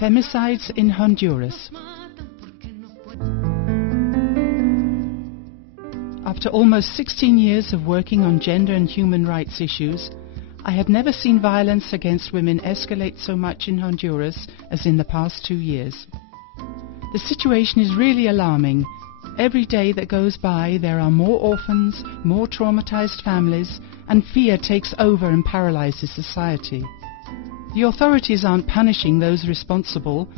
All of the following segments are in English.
Femicides in Honduras. After almost 16 years of working on gender and human rights issues, I had never seen violence against women escalate so much in Honduras as in the past 2 years. The situation is really alarming. Every day that goes by, there are more orphans, more traumatized families, and fear takes over and paralyzes society. The authorities aren't punishing those responsible.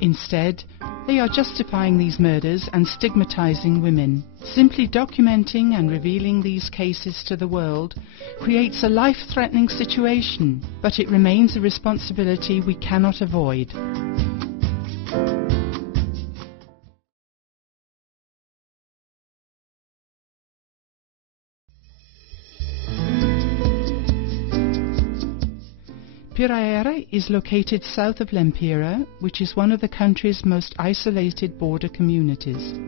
Instead, they are justifying these murders and stigmatizing women. Simply documenting and revealing these cases to the world creates a life-threatening situation, but it remains a responsibility we cannot avoid. Piraera is located south of Lempira, which is one of the country's most isolated border communities.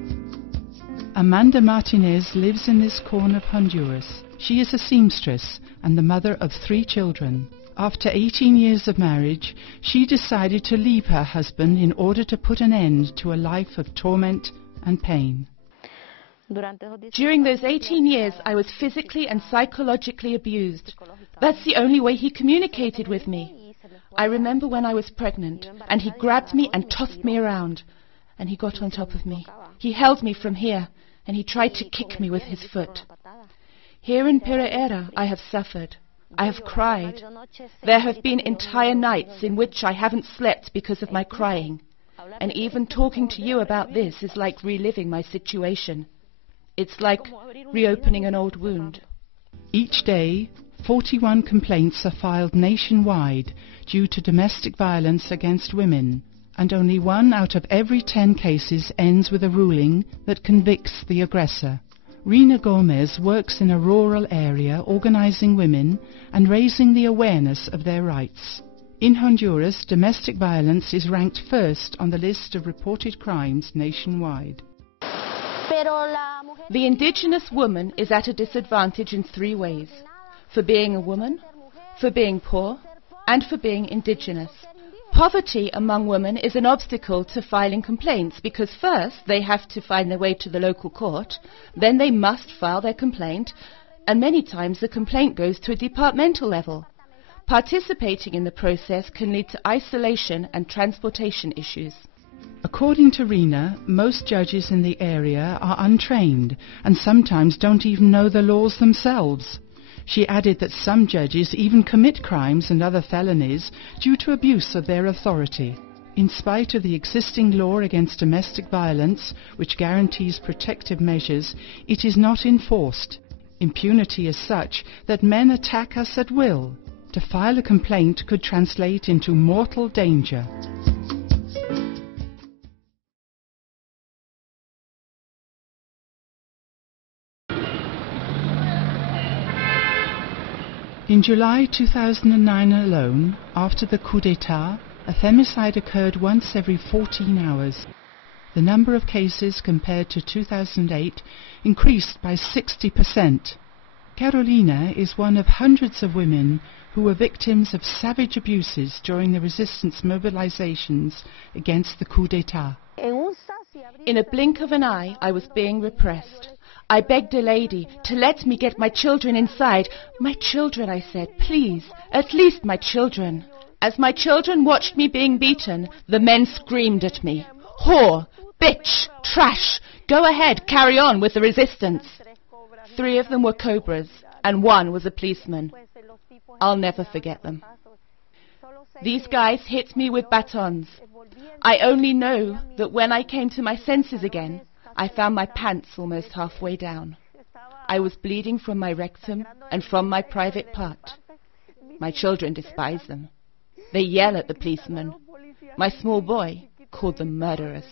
Amanda Martinez lives in this corner of Honduras. She is a seamstress and the mother of 3 children. After 18 years of marriage, she decided to leave her husband in order to put an end to a life of torment and pain. During those 18 years, I was physically and psychologically abused. That's the only way he communicated with me. I remember when I was pregnant, and he grabbed me and tossed me around, and he got on top of me. He held me from here, and he tried to kick me with his foot. Here in Piraera, I have suffered. I have cried. There have been entire nights in which I haven't slept because of my crying. And even talking to you about this is like reliving my situation. It's like reopening an old wound. Each day, 41 complaints are filed nationwide due to domestic violence against women, and only 1 out of every 10 cases ends with a ruling that convicts the aggressor. Rina Gomez works in a rural area organizing women and raising the awareness of their rights. In Honduras, domestic violence is ranked first on the list of reported crimes nationwide. The indigenous woman is at a disadvantage in 3 ways: for being a woman, for being poor, and for being indigenous. Poverty among women is an obstacle to filing complaints because first they have to find their way to the local court, then they must file their complaint, and many times the complaint goes to a departmental level. Participating in the process can lead to isolation and transportation issues. According to Rina, most judges in the area are untrained and sometimes don't even know the laws themselves. She added that some judges even commit crimes and other felonies due to abuse of their authority. In spite of the existing law against domestic violence, which guarantees protective measures, it is not enforced. Impunity is such that men attack us at will. To file a complaint could translate into mortal danger. In July 2009 alone, after the coup d'etat, a femicide occurred once every 14 hours. The number of cases compared to 2008 increased by 60%. Carolina is one of hundreds of women who were victims of savage abuses during the resistance mobilizations against the coup d'etat. In a blink of an eye, I was being repressed. I begged a lady to let me get my children inside. My children, I said, please, at least my children. As my children watched me being beaten, the men screamed at me. Whore, bitch, trash, go ahead, carry on with the resistance. 3 of them were cobras, and 1 was a policeman. I'll never forget them. These guys hit me with batons. I only know that when I came to my senses again, I found my pants almost halfway down. I was bleeding from my rectum and from my private part. My children despise them. They yell at the policemen. My small boy called them murderers.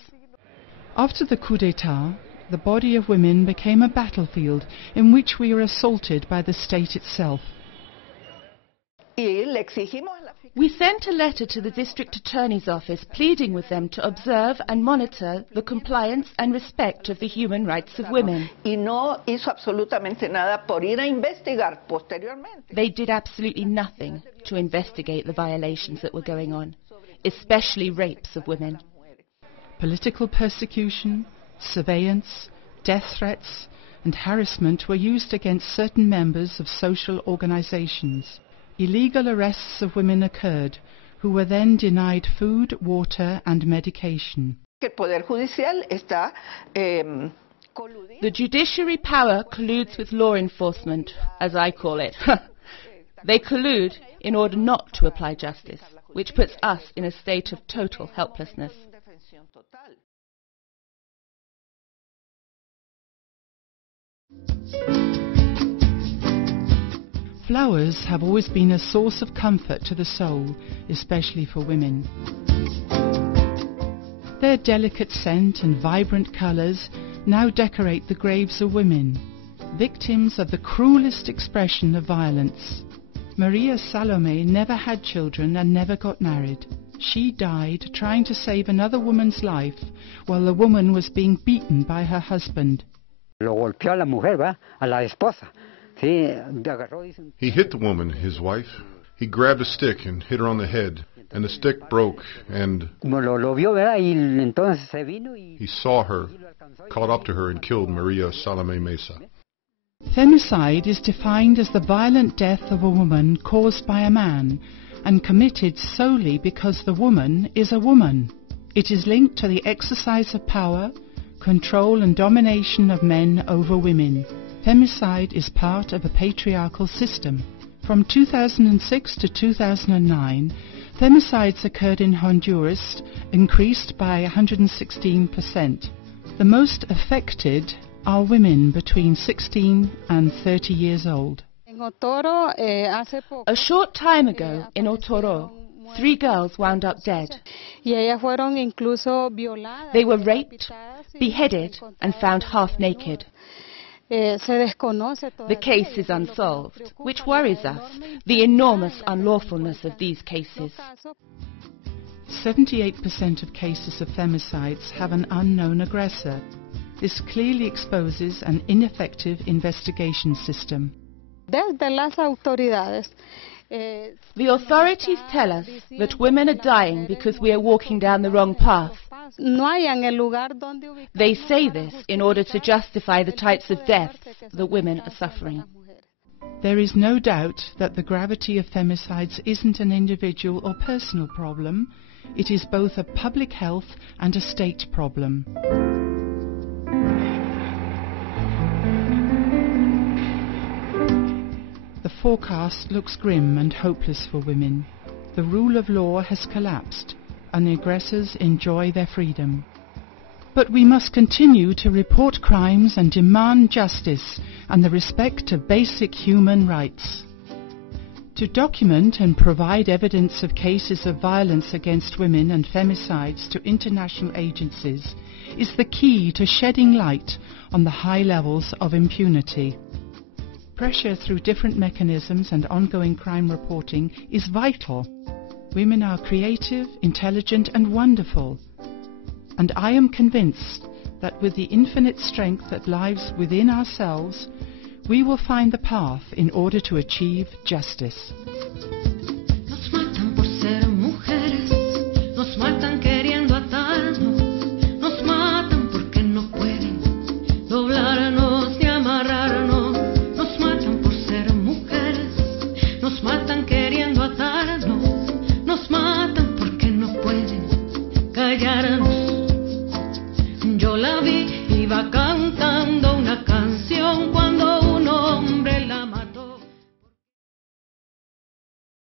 After the coup d'etat, the body of women became a battlefield in which we were assaulted by the state itself. We sent a letter to the district attorney's office pleading with them to observe and monitor the compliance and respect of the human rights of women. They did absolutely nothing to investigate the violations that were going on. especially rapes of women. Political persecution, surveillance, death threats and harassment were used against certain members of social organizations. Illegal arrests of women occurred, who were then denied food, water and medication. The judiciary power colludes with law enforcement, as I call it. They collude in order not to apply justice, which puts us in a state of total helplessness. Flowers have always been a source of comfort to the soul, especially for women. Their delicate scent and vibrant colours now decorate the graves of women, victims of the cruelest expression of violence. Maria Salome never had children and never got married. She died trying to save another woman's life while the woman was being beaten by her husband. Lo golpeó a la mujer, ¿va? A la esposa. He hit the woman, his wife. He grabbed a stick and hit her on the head, and the stick broke, and he saw her, caught up to her, and killed Maria Salome Mesa. Femicide is defined as the violent death of a woman caused by a man and committed solely because the woman is a woman. It is linked to the exercise of power, control and domination of men over women. Femicide is part of a patriarchal system. From 2006 to 2009, femicides occurred in Honduras increased by 116%. The most affected are women between 16 and 30 years old. A short time ago in Otoro, 3 girls wound up dead. They were raped, beheaded and found half naked. The case is unsolved, which worries us, the enormous unlawfulness of these cases. 78% of cases of femicides have an unknown aggressor. This clearly exposes an ineffective investigation system. The authorities tell us that women are dying because we are walking down the wrong path. They say this in order to justify the types of deaths that women are suffering. There is no doubt that the gravity of femicides isn't an individual or personal problem. It is both a public health and a state problem. The forecast looks grim and hopeless for women. The rule of law has collapsed, and the aggressors enjoy their freedom. But we must continue to report crimes and demand justice and the respect of basic human rights. To document and provide evidence of cases of violence against women and femicides to international agencies is the key to shedding light on the high levels of impunity. Pressure through different mechanisms and ongoing crime reporting is vital. Women are creative, intelligent and wonderful. And I am convinced that with the infinite strength that lies within ourselves, we will find the path in order to achieve justice. Nos matan por ser mujeres, nos matan queriendo atarnos, nos matan porque no pueden doblarnos ni amarrarnos, nos matan por ser mujeres, nos matan queriendo atarnos, nos matan porque no pueden callarnos. Yo la vi, iba a